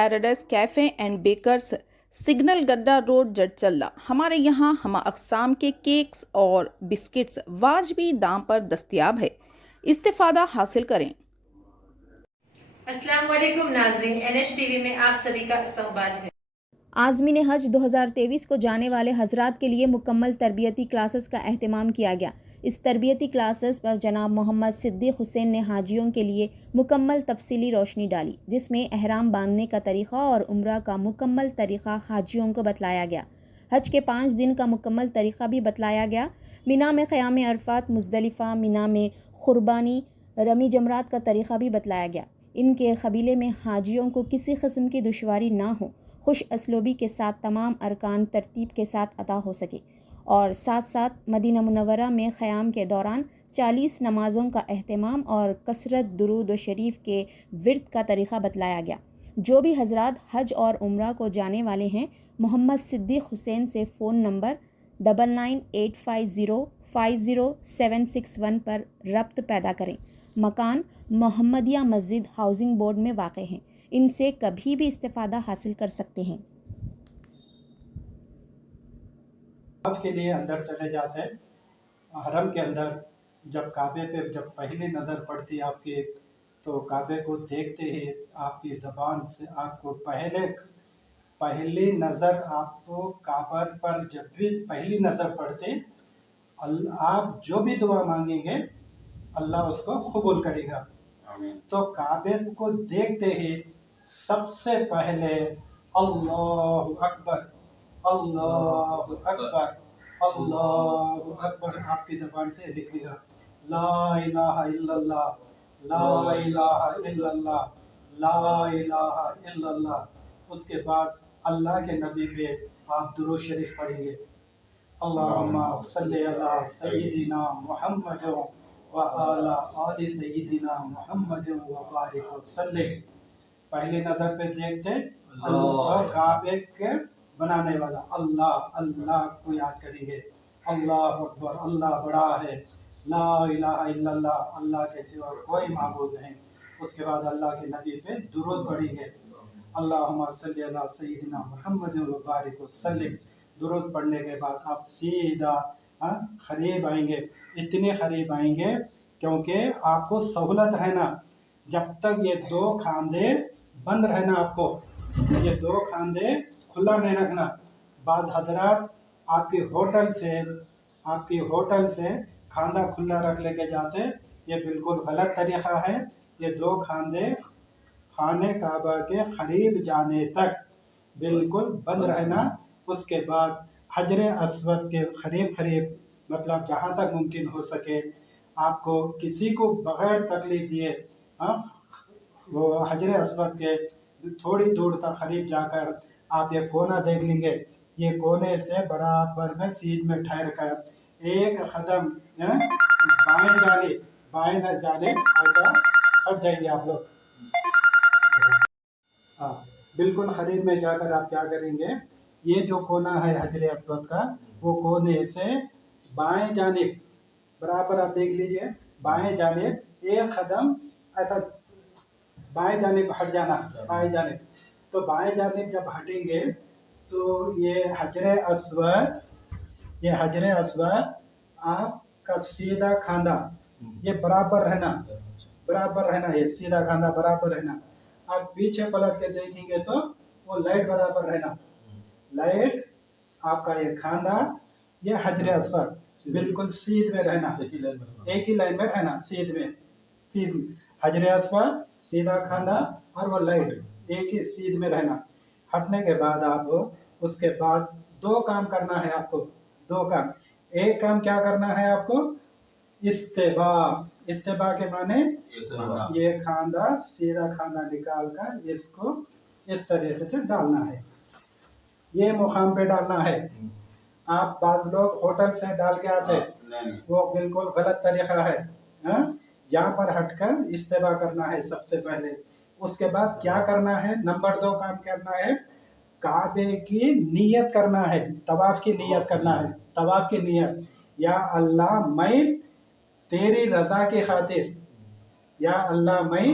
Paradise cafe and bakers, signal Gadda road, Jadcherla. ہمارے یہاں ہمہ اقسام کے کیکس اور بسکٹس واجبی دام پر دستیاب ہے، استفادہ حاصل کریں۔ السلام علیکم ناظرین، NH ٹی وی میں آپ سبھی کا استقبال ہے۔ عازمین حج 2023 کو جانے والے حضرات کے لیے مکمل تربیتی کلاسز کا اہتمام کیا گیا۔ اس تربیتی کلاسز پر جناب محمد صدیق حسین نے حاجیوں کے لیے مکمل تفصیلی روشنی ڈالی، جس میں احرام باندھنے کا طریقہ اور عمرہ کا مکمل طریقہ حاجیوں کو بتلایا گیا۔ حج کے 5 دن کا مکمل طریقہ بھی بتلایا گیا۔ مینا میں قیام عرفات، مزدلفہ مینا میں قربانی، رمی جمرات کا طریقہ بھی بتلایا گیا۔ ان کے قبیلے میں حاجیوں کو کسی قسم کی دشواری نہ ہو، خوش اسلوبی کے ساتھ تمام ارکان ترتیب کے ساتھ ادا ہو سکے، اور ساتھ ساتھ مدینہ منورہ میں قیام کے دوران 40 نمازوں کا اہتمام اور کثرت درود و شریف کے ورد کا طریقہ بتلایا گیا۔ جو بھی حضرات حج اور عمرہ کو جانے والے ہیں، محمد صدیق حسین سے فون نمبر 9985050761 پر رابطہ پیدا کریں۔ مکان محمدیہ مسجد ہاؤسنگ بورڈ میں واقع ہیں۔ ان سے کبھی بھی استفادہ حاصل کر سکتے ہیں۔ طواف کے لیے اندر چلے جاتے ہیں۔ حرم کے اندر جب کعبے پہ جب پہلی نظر پڑتی ہے آپ کی، تو کعبے کو دیکھتے ہی آپ کی زبان سے آپ کو پہلی نظر آپ کو کعبہ پر جب بھی پہلی نظر پڑتی، آپ جو بھی دعا مانگیں گے اللہ اس کو قبول کرے گا۔ تو کعبے کو دیکھتے ہی سب سے پہلے اللہ اکبر، اللہ اکبر، اللہ اکبر آپ کی زبان سے نکلے گا۔ لا الہ الا اللہ، لا الہ الا اللہ، لا الہ الا اللہ۔ اس کے بعد اللہ کے نبی پہ آپ درود شریف پڑھیں گے۔ اللہم صلی علی سیدنا محمد وعلی آل سیدنا محمد وبارک وسلم۔ پہلی نظر پہ دیکھتے اور کعبے کے بنانے والا اللہ کو یاد کریں گے۔ اللہ اکبر، اللہ بڑا ہے، لا الہ الا اللہ، اللہ کے سوا کوئی معبود نہیں۔ اس کے بعد اللہ کے نبی پہ درود پڑھیں گے۔ اللہم صلی علی سیدنا محمد وبارک وسلم۔ درود پڑھنے کے بعد آپ سیدھا قریب آئیں گے، اتنے قریب آئیں گے کیونکہ آپ کو سہولت ہے نا، جب تک یہ 2 کھاندے بند رہنا، آپ کو یہ 2 کھاندے کھلا نہیں رکھنا۔ بعض حضرات آپ کی ہوٹل سے کھانا کھلا رکھ لے کے جاتے، یہ بالکل غلط طریقہ ہے۔ یہ 2 کھاندے خانے کعبہ کے قریب جانے تک بالکل بند رہنا۔ اس کے بعد حجر اسود کے قریب مطلب جہاں تک ممکن ہو سکے آپ کو کسی کو بغیر تکلیف دیے وہ حجر اسود کے تھوڑی دور تک قریب جا کر آپ یہ کونا دیکھ لیں گے۔ یہ کونے سے برابر میں سیدھ میں ٹھہر کر ایک قدم بائیں جانب ایسا ہٹ جائیں گے آپ لوگ۔ بالکل قریب میں جا کر آپ کیا کریں گے، یہ جو کونا ہے حجر اسود کا، وہ کونے سے بائیں جانب برابر آپ دیکھ لیجئے، بائیں جانب ایک قدم ایسا بائیں جانب ہٹ جانا، بائیں جانب۔ تو بائیں جانب جب ہٹیں گے تو یہ حجر اسود آپ کا سیدھا کھاندا یہ برابر رہنا، یہ سیدھا کھاندا برابر رہنا۔ آپ پیچھے پلٹ کے دیکھیں گے تو وہ لائٹ برابر رہنا، لائٹ آپ کا یہ کھاندا یہ حجر اسود بالکل سیدھ میں رہنا، ایک ہی لائن میں رہنا، سیدھ حجر اسود سیدھا کھاندا اور وہ لائٹ ایک ہی سیدھ میں رہنا۔ ہٹنے کے بعد آپ اس کے بعد 2 کام کرنا ہے آپ کو، 2 کام۔ ایک کام کیا کرنا ہے آپ کو، استباء کے معنی یہ کھاندا سیدھا کھاندا نکال کر اس کو اس طریقے سے ڈالنا ہے، یہ مقام پہ ڈالنا ہے۔ آپ بعض لوگ ہوٹل سے ڈال کے آتے، وہ بالکل غلط طریقہ ہے۔ یہاں پر ہٹ کر استباء کرنا ہے سب سے پہلے۔ اس کے بعد کیا کرنا ہے، نمبر 2 کام کرنا ہے، کعبے کی نیت کرنا ہے، طواف کی نیت کرنا ہے۔ طواف کی نیت، یا اللہ میں تیری رضا کی خاطر، یا اللہ میں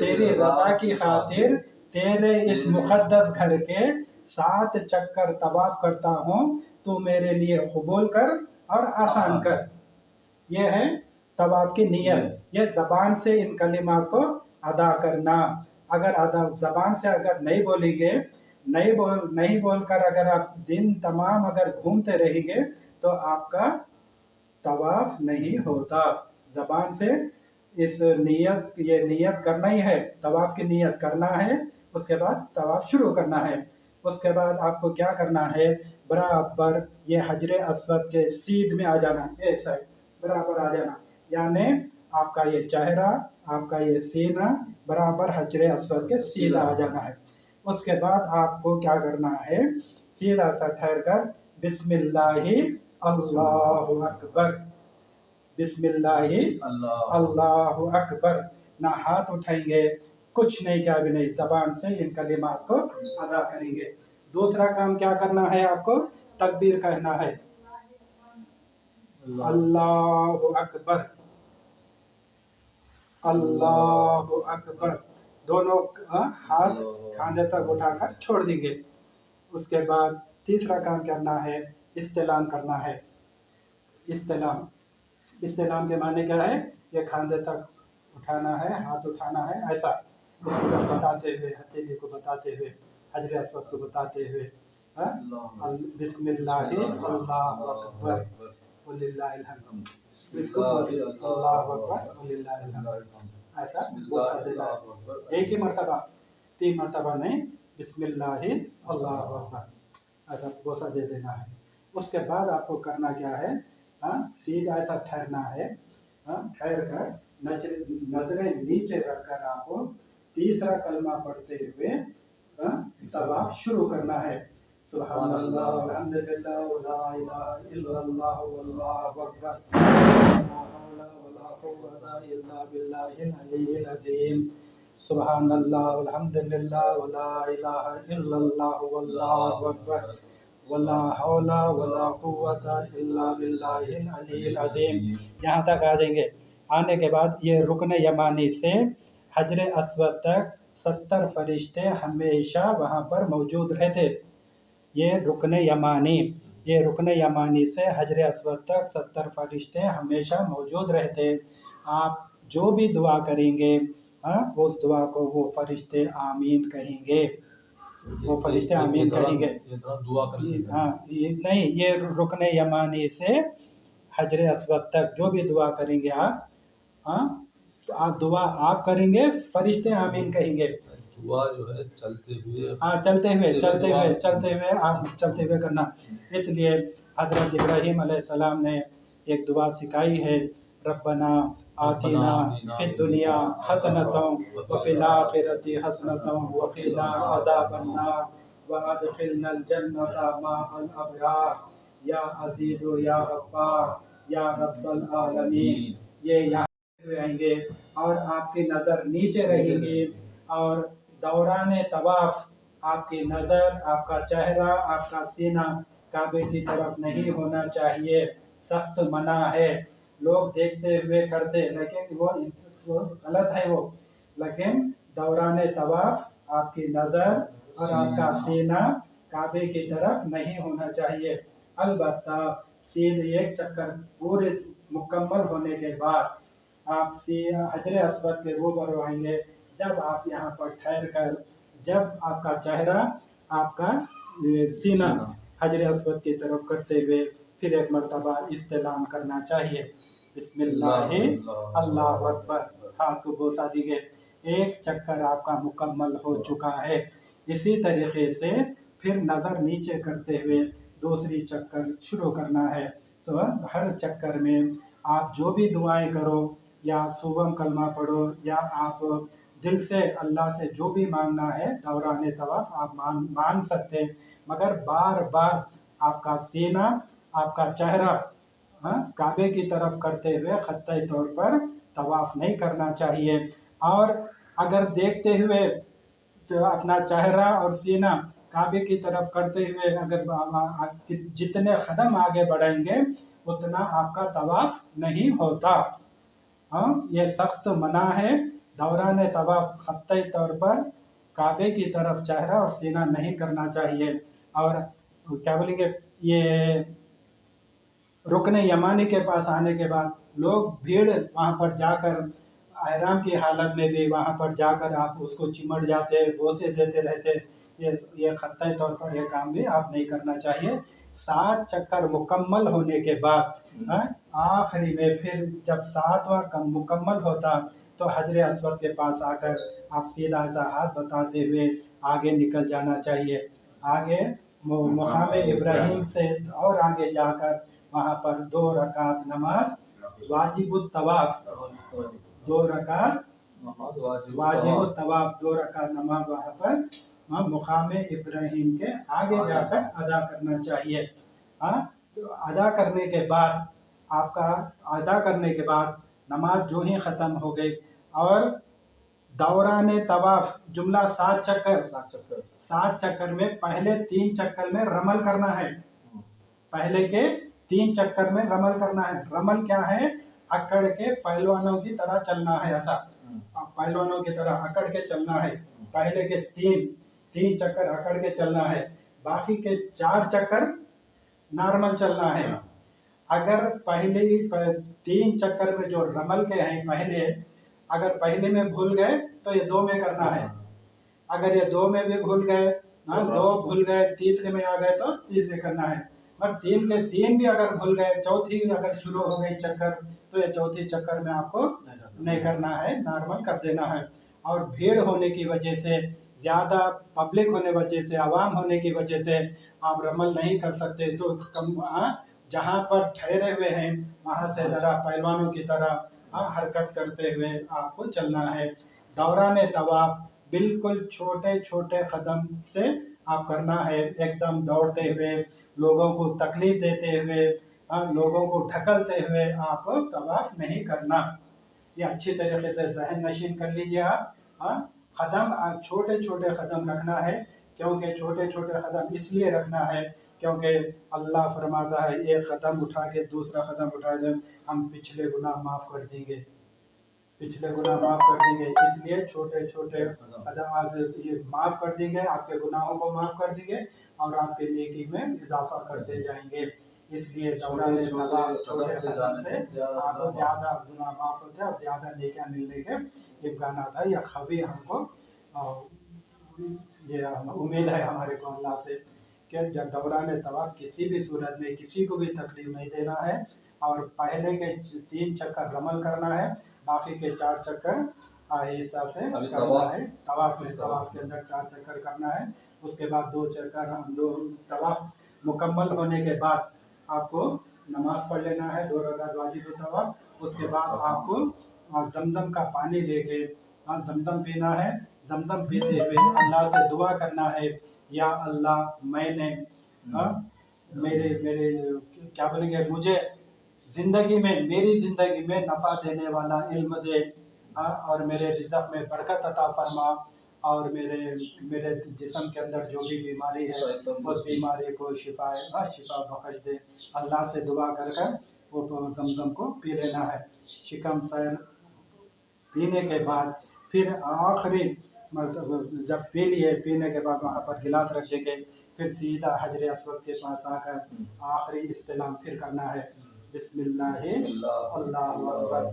تیری رضا کی خاطر तेरे इस मुक़द्दस घर के 7 चक्कर तवाफ़ करता हूँ, तो मेरे लिए कबूल कर और आसान कर। ये है तवाफ़ की नीयत। ये ज़बान से इन कलिमात को अदा करना। अगर ज़बान से अगर नहीं बोलेंगे, नहीं बोलकर अगर आप दिन तमाम अगर घूमते रहेंगे तो आपका तवाफ नहीं होता। ज़बान से ये नियत करना ही है, तवाफ की नियत करना है, उसके बाद तवाफ शुरू करना है। उसके बाद आपको क्या करना है, बराबर ये हजर अस्वद के सीध में आ जाना, ऐसा बराबर आ जाना, यानी आपका ये चेहरा, आपका ये सीना बराबर हजर अस्वद के सीधा आ जाना है। उसके बाद आपको क्या करना है, सीधा सा ठहर कर बिस्मिल्लाहि अल्लाहु अकबर, बिस्मिल्लाहि अल्लाहु अकबर, ना हाथ उठाएंगे, कुछ नहीं, क्या भी नहीं, ज़बान से इन कलिमात को अदा करेंगे। दूसरा काम क्या करना है, आपको तकबीर कहना है, अल्लाहु अकबर, अल्लाहु अकबर, दोनों हाथ खांधे तक उठाकर छोड़ देंगे। उसके बाद तीसरा काम करना है, इस्तेलाम करना है। इस्तेलाम के माने क्या है, ये खांधे तक उठाना है, हाथ उठाना है, ऐसा उसको बताते हुए, हथेली को बताते हुए, हजर अस्वद को बताते हुए, बिस्मिल्लाहि अल्लाहु अकबर वलिल्लाहिल हम्द, अल्लाहु अकबर वलिल्लाहिल हम्द, ऐसा बोसा देना है। एक ही मर्तबा, 3 मर्तबा नहीं, बिस्मिल्लाहि अल्लाहु अकबर, ऐसा बोसा दे देना है। उसके बाद आपको करना क्या है, सीधा ऐसा ठहरना है, ठहर कर नजरें नीचे रखकर आपको तीसरा कलमा पढ़ते हुए तवाफ शुरू करना है। सुब्हानल्लाह वल्हम्दुलिल्लाह वला इलाहा इल्लल्लाह वल्लाहु अकबर, ला हौला वला कुव्वता इल्ला बिल्लाहिल अलिय्यिल अज़ीम, सुब्हानल्लाह वल्हम्दुलिल्लाह वला इलाहा इल्लल्लाह वल्लाहु अकबर, वला हौला वला कुव्वता इल्ला बिल्लाहिल अलिय्यिल अज़ीम। यहाँ तक आ जाएंगे। आने के बाद ये रुकन यमानी से हजर अस्वद तक 70 फरिश्ते हमेशा वहाँ पर मौजूद रहते। ये रुकन यमानी से हजर अस्वद तक 70 फरिश्ते हमेशा मौजूद रहते। आप जो भी दुआ करेंगे, उस दुआ को वो फरिश्ते आमीन कहेंगे, वो फरिश्ते आमीन कहेंगे। ये रुकन यमानी से हजर अस्वद तक जो भी दुआ करेंगे आप, तो आप दुआ आप करेंगे, फरिश्ते आमीन कहेंगे। दुआ जो है चलते हुए, आप चलते हुए करना। इसलिए हजरत इब्राहीम अलैहिस्सलाम ने एक दुआ सिखाई है, रब्बना आतिना फिद दुनिया हसनतम व फिल आखिरति हसनतम व क़िना अज़ाबन्नार व अदखिलनल जन्नता मअल अबरार या अज़ीज़ु या गफ़्फ़ार या रब्बल आलमीन। ये यहाँ आएंगे और आपकी नज़र नीचे रहेगी और दौरान तवाफ आपकी नज़र, आपका चेहरा, आपका सीना काबे की तरफ नहीं होना चाहिए, सख्त मना है। लोग देखते हुए करते, लेकिन वो गलत है वो, लेकिन दौरान तवाफ आपकी नज़र और आपका सीना काबे की तरफ नहीं होना चाहिए। अलबत्ता सीधे एक चक्कर पूरे मुकम्मल होने के बाद आप हजर अस्वद के रूबरू आएंगे। जब आप यहाँ पर ठहर कर, जब आपका चेहरा, आपका सीना हजर अस्वद की तरफ करते हुए फिर एक मरतबा इस्तेलाम करना चाहिए, बिस्मिल्लाहि अल्लाहु अकबर, हाथ को बोसा दीजिए। एक चक्कर आपका मुकम्मल हो चुका है। इसी तरीके से फिर नज़र नीचे करते हुए दूसरी चक्कर शुरू करना है। तो हर चक्कर में आप जो भी दुआएं करो, या सुबह कलमा पढ़ो, या आप दिल से अल्लाह से जो भी मांगना है दौरान तवाफ आप मांग सकते हैं, मगर बार बार आपका सीना, आपका चेहरा काबे की तरफ करते हुए ख़त्ती तौर पर तवाफ नहीं करना चाहिए। और अगर देखते हुए तो अपना चेहरा और सीना काबे की तरफ करते हुए अगर जितने कदम आगे बढ़ेंगे उतना आपका तवाफ नहीं होता। ये सख्त मना है। दौरान तवाफ ख़त्ती तौर पर काबे की तरफ चेहरा और सीना नहीं करना चाहिए। और क्या बोलेंगे, ये रुकने यमानी के पास आने के बाद लोग भीड़ वहाँ पर जाकर एहराम की हालत में भी वहाँ पर जाकर आप उसको चिमट जाते, बोसे देते रहते। ये खत्ता तौर पर ये काम भी आप नहीं करना चाहिए। 7 चक्कर मुकम्मल होने के बाद आखिरी में फिर जब 7वां मुकम्मल होता तो हजर अस्वद के पास आकर आप सीधा सा हाथ बताते हुए आगे निकल जाना चाहिए। आगे मुकाम इब्राहिम से और आगे जाकर वहाँ पर 2 रकात नमाज वाजिबुत तवाफ, 2 रकात वाजिबुत तवाफ, 2 रकात नमाज वहाँ पर मुकाम इब्राहिम के आगे जाकर अदा करना चाहिए। तो अदा करने के बाद अदा करने के बाद नमाज जो ही ख़त्म हो गई और दौरान तवाफ जुमला 7 चक्कर में पहले 3 चक्कर में रमल करना है। पहले के 3 चक्कर में रमल करना है। रमल क्या है? अकड़ के पहलवानों की तरह चलना है। ऐसा पहलवानों की तरह अकड़ के चलना है। पहले के 3 चक्कर अकड़ के चलना है, बाकी के 4 चक्कर नॉर्मल चलना है। अगर पहले 3 चक्कर में जो रमल के हैं पहले, अगर पहले में भूल गए तो ये 2 में करना है। अगर ये 2 में भी भूल गए, 2 भूल गए, तीसरे में आ गए तो तीसरे करना है। और 3 के 3 भी अगर भूल गए, चौथी अगर शुरू हो गई चक्कर तो ये चौथी चक्कर में आपको नहीं करना है, नॉर्मल कर देना है। और भीड़ होने की वजह से, ज़्यादा पब्लिक होने वजह से, आवाम होने की वजह से आप रमल नहीं कर सकते, तो कम जहाँ पर ठहरे हुए हैं वहाँ से ज़रा पहलवानों की तरह हरकत करते हुए आपको चलना है। दौरान तवाफ बिल्कुल छोटे छोटे कदम से आप करना है, एकदम दौड़ते हुए, लोगों को तकलीफ देते हुए, लोगों को ढकलते हुए आप तवाफ नहीं करना। ये अच्छी तरीके से जहन नशीन कर लीजिए आप। कदम छोटे छोटे कदम रखना है, क्योंकि छोटे छोटे कदम इसलिए रखना है क्योंकि अल्लाह फरमाता है एक कदम उठा के दूसरा कदम उठा दे, हम पिछले गुनाह माफ़ कर देंगे, पिछले गुनाह माफ़ कर देंगे। इसलिए छोटे छोटे कदम आज ये माफ़ कर देंगे, आपके गुनाहों को माफ़ कर देंगे और आपके नेकी में इजाफा करते जाएंगे। इसलिए दौरान छोटे कदम से आपको ज़्यादा गुनाह माफ़ होते हैं और ज़्यादा नेकियां मिलने के इम्कान है। या खबी हमको ये उम्मीद है हमारे को अल्लाह से कि जब दौरान तवाफ किसी भी सूरत में किसी को भी तकलीफ नहीं देना है। और पहले के 3 चक्कर रमल करना है, बाकी के 4 चक्कर आहिस्ता से करना है। तवाफ के अंदर 4 चक्कर करना है। उसके बाद 2 चक्कर, 2 तवाफ मुकम्मल होने के बाद आपको नमाज पढ़ लेना है, 2 रकात वाजिब तवाफ। उसके बाद आपको जमजम का पानी लेके जमजम पीना है। जमजम पीते हुए अल्लाह से दुआ करना है, या अल्लाह मैंने मेरे क्या बोलेंगे, मुझे ज़िंदगी में, मेरी ज़िंदगी में नफ़ा देने वाला इल्म दे, और मेरे रिज़्क़ में बरकत अता फरमा, और मेरे जिस्म के अंदर जो भी बीमारी है उस बीमारी को शिफा बख्श दे। अल्लाह से दुआ कर कर वो जमजम को पी लेना है। शिकम सैर पीने के बाद फिर आखिरी जब पी लिए, पीने के बाद वहाँ पर गिलास रख देंगे, फिर सीधा हजर अस्वद के पास आकर आखिरी इस्तिलाम फिर करना है, बिस्मिल्लाह अल्लाहु अकबर।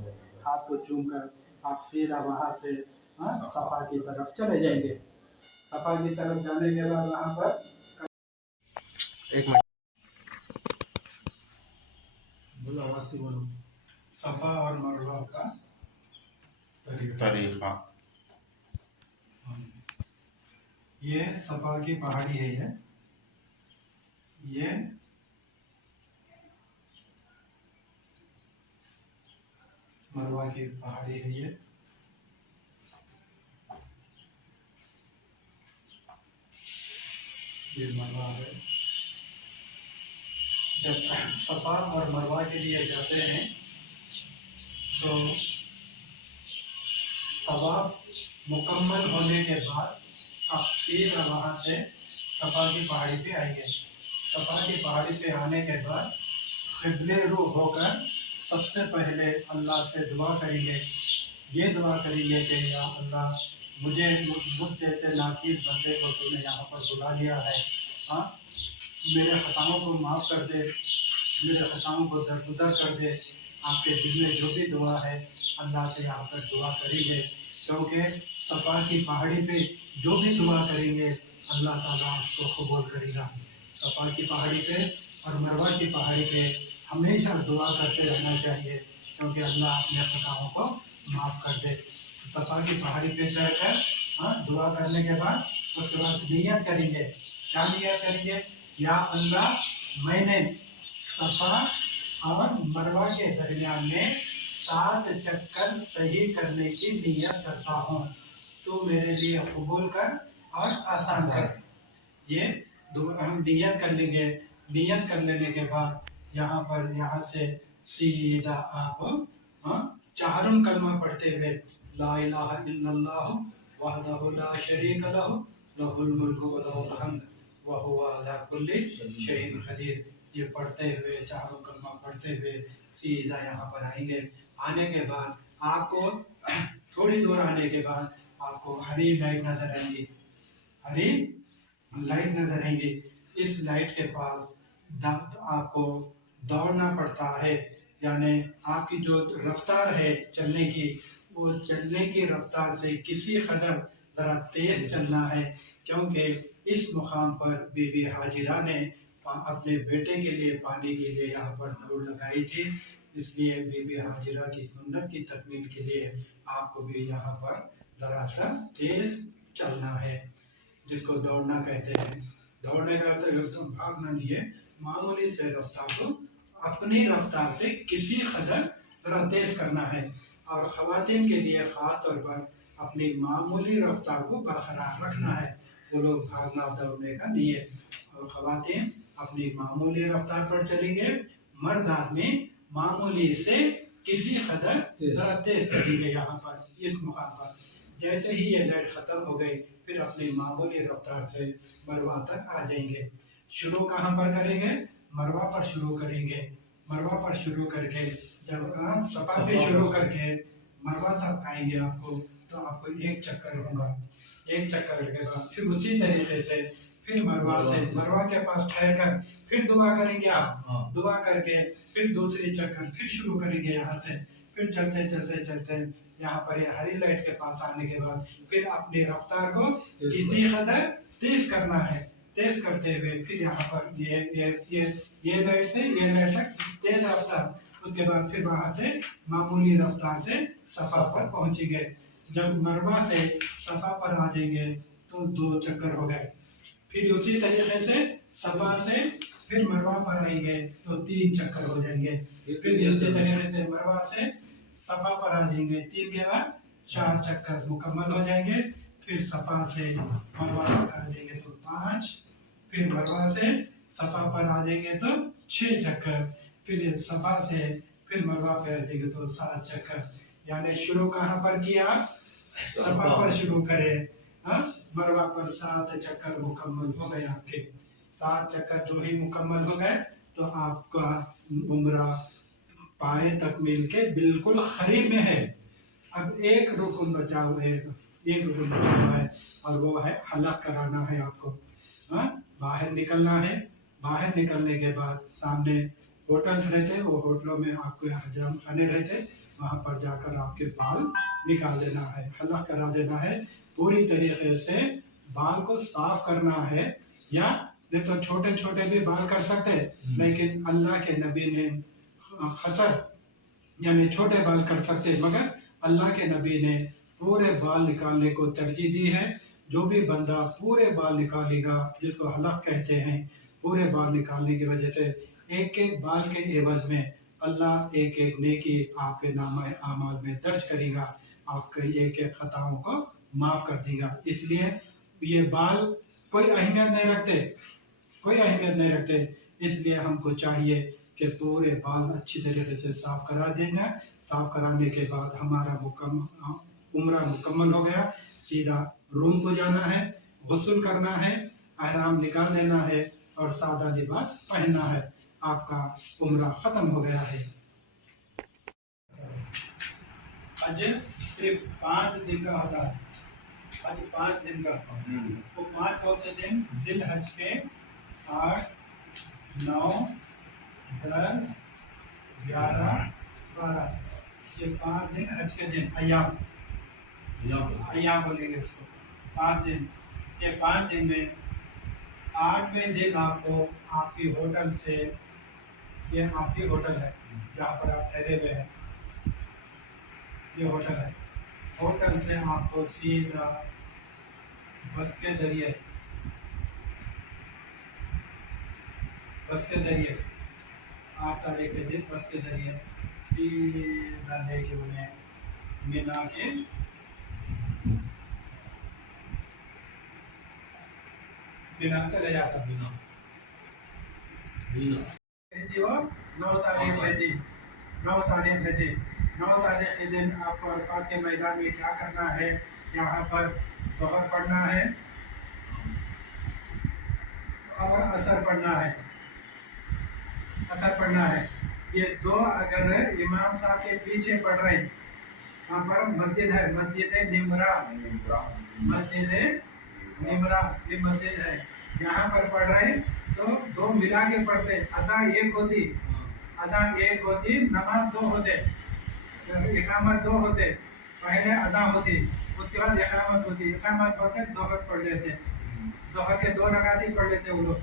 हाथ को चूम कर आप सीधा वहाँ से सफ़ा की तरफ चले जाएंगे। सफ़ा की तरफ जाने के बाद वहाँ पर बोलो सफ़ा और मरवा का तरीक़ा। ये सफ़ा की पहाड़ी है, ये मरवा की पहाड़ी है। ये मरवा है। जब सफ़ा और मरवा के लिए जाते हैं तो तवाफ मुकम्मल होने के बाद आप सीधा वहाँ से सफ़ा की पहाड़ी पे आएंगे। सफ़ा की पहाड़ी पे आने के बाद क़िबले रू होकर सबसे पहले अल्लाह से दुआ करेंगे। ये दुआ करेंगे कि या अल्लाह مجھے مجھ جیسے ناچیز بندے کو تو نے یہاں پر بلا لیا ہے. ہاں میرے خطاؤں کو معاف کر دے, میرے خطاؤں کو درگزر کر دے. آپ کے دل میں جو بھی دعا ہے اللہ سے آپ پر دعا کریں گے, کیونکہ صفا کی پہاڑی پہ جو بھی دعا کریں گے اللہ تعالیٰ اس کو قبول کرے گا. صفا کی پہاڑی پہ اور مروہ کی پہاڑی پہ ہمیشہ دعا کرتے رہنا چاہیے, کیونکہ اللہ اپنے خطاؤں کو معاف کر دے. صفا کی پہاڑی پہ چڑھ کر دعا کرنے کے بعد اس کے بعد نیت کریں گے. کیا نیت کریں گے؟ یا اللہ میں نے صفا اور مروہ کے درمیان میں 7 چکر صحیح کرنے کی نیت کرتا ہوں, تو میرے لیے قبول کر اور آسان کر. یہ ہم نیت کر لیں گے. نیت کر لینے کے بعد یہاں سے سیدھا آپ چاروں کلمہ پڑھتے ہوئے لا الہ الا اللہ وحدہ لا شریک لہ لہ الملک و لہ الحمد وہو علی کل شیء قدیر, یہ پڑھتے ہوئے چاروں کلمہ پڑھتے ہوئے سیدھا یہاں پر آئیں گے. آنے کے بعد آپ کو تھوڑی دور آنے کے بعد آپ کو ہری لائٹ نظر آئیں گی. ہری لائٹ نظر آئیں گی. اس لائٹ کے پاس آپ کو دوڑنا پڑتا ہے, یعنی آپ کی جو رفتار ہے چلنے کی, وہ چلنے کی رفتار سے کسی قدر ذرا تیز چلنا ہے, کیونکہ اس مقام پر بی بی ہاجرہ نے اپنے بیٹے کے لیے پانی کے لیے یہاں پر دوڑ لگائی تھی. اس لیے بی بی ہاجرہ کی سنت کی تکمیل کے لیے آپ کو بھی یہاں پر ذرا سا تیز چلنا ہے, جس کو دوڑنا کہتے ہیں. دوڑنے کا تو بھاگنا نہیں ہے, معمولی سے رفتار کو اپنی رفتار سے کسی قدر ذرا تیز کرنا ہے. اور خواتین کے لیے خاص طور پر اپنی معمولی رفتار کو برقرار رکھنا ہے, وہ لوگ بھاگنا دوڑنے کا نہیں ہے. اور خواتین اپنی معمولی رفتار پر چلیں گے, مرد آدمی معمولی سے کسی قدر ذرا تیز چلیں گے. یہاں پر اس مقام پر جیسے ہی یہ لائٹ ختم ہو گئی پھر اپنی معمولی رفتار سے مروہ تک آ جائیں گے. شروع کہاں پر کریں گے؟ مروہ پر شروع کریں گے. مروہ پر شروع کر کے جب صفا پہ شروع کر کے مروہ تک آئیں گے آپ کو, تو آپ کو 1 چکر ہوگا. 1 چکر کے بعد پھر اسی طریقے سے پھر مروہ سے مروہ کے پاس ٹھہر کر پھر دعا کریں گے آپ. دعا کر کے پھر دوسری چکر پھر شروع کریں گے یہاں سے. پھر چلتے چلتے چلتے یہاں پر یہ ہری لائٹ کے پاس آنے کے بعد پھر اپنی رفتار کو کسی قدر تیز کرنا ہے. تیز کرتے ہوئے پھر یہاں پر یہ لائٹ سے یہ لائٹ تک تیز رفتار, اس کے بعد پھر وہاں سے معمولی رفتار سے صفا پر پہنچیں گے. جب مروہ سے صفا پر آ جائیں گے تو 2 چکر ہو گئے. پھر اسی طریقے سے صفا سے پھر مروہ پر آئیں گے تو 3 چکر ہو جائیں گے. پھر اسی طریقے سے مروہ سے صفا پر آ جائیں گے, 3 کے بعد 4 چکر مکمل ہو جائیں گے. پھر صفا سے مروہ تک آ جائیں گے تو 5, پھر مروہ سے صفا پر آ جائیں گے تو 6 چکر, پھر صفا سے پھر مروہ پہ آ جائیں گے تو 7 چکر. یعنی شروع کہاں پر کیا؟ صفا پر شروع کرے, مروہ پر 7 چکر مکمل ہو گئے. آپ کے 7 چکر جو ہی مکمل ہو گئے تو آپ کا عمرہ پائے تکمیل کے بالکل قریب میں ہے. اب ایک رکن بچا ہوا ہے اور وہ ہے حلق کرانا ہے آپ کو. باہر نکلنا ہے. باہر نکلنے کے بعد سامنے ہوٹلز رہتے, وہ ہوٹلوں میں آپ کو حجام خانے رہتے, وہاں پر جا کر آپ کے بال نکال دینا ہے, حلق کرا دینا ہے. پوری طریقے سے بال کو صاف کرنا ہے, یا نہیں تو چھوٹے چھوٹے بھی بال کر سکتے, لیکن اللہ کے نبی نے خصر یعنی چھوٹے بال کر سکتے, مگر اللہ کے نبی نے پورے بال نکالنے کو ترجیح دی ہے. جو بھی بندہ پورے بال نکالے گا, جس کو حلق کہتے ہیں, پورے بال نکالنے کی وجہ سے ایک ایک بال کے عوض میں اللہ ایک ایک نیکی آپ کے نامہ اعمال میں درج کرے گا, آپ کے ایک ایک خطاؤں کو معاف کر دے گا. اس لیے یہ بال کوئی اہمیت نہیں رکھتے, کوئی اہمیت نہیں رکھتے. اس لیے ہم کو چاہیے کہ پورے بال اچھی طریقے سے صاف کرا دینا. صاف کرانے کے بعد ہمارا عمرہ مکمل ہو گیا. سیدھا روم کو جانا ہے, غسل کرنا ہے, احرام نکال دینا ہے اور سادہ لباس پہننا ہے. آپ کا عمرہ ختم ہو گیا ہے. حج صرف 5 دن کا ہوتا ہے. حج 5 دن کا وہ 5 کون سے دن؟ ذی الحج کے 8 9 10 11 12 یہ 5 دن حج کے دن ایام بولیں گے اس کو 5 دن. یہ 5 دن میں 8ویں دن آپ کو آپ کی ہوٹل سے، یہ آپ کی ہوٹل ہے جہاں پر آپ ٹھہرے ہوئے ہیں، یہ ہوٹل ہے. ہوٹل سے آپ کو سیدھا بس کے ذریعے 8 تاریخ کے دن بس کے ذریعے سیدھا لے کے انہیں مینا کے مینا چلے جاتا. 9 تاریخ کے دن آپ کو عرفات کے میدان میں کیا کرنا ہے؟ یہاں پر ظہر پڑھنا ہے اور عصر پڑھنا ہے. یہ دو اگر امام صاحب کے پیچھے پڑھ رہے ہیں، وہاں پر مسجد ہے، مسجد نمرہ یہ مسجد ہے، یہاں پر پڑھ رہے ہیں تو دو ملا کے پڑھتے. اذان ایک ہوتی، نماز 2 ہوتے، اقامت 2 ہوتے. پہلے اذان ہوتی، اس کے بعد اقامت ہوتی. اقامت ہوتے ظہر پڑھ لیتے، ظہر کے 2 رکعت ہی پڑھ لیتے وہ لوگ.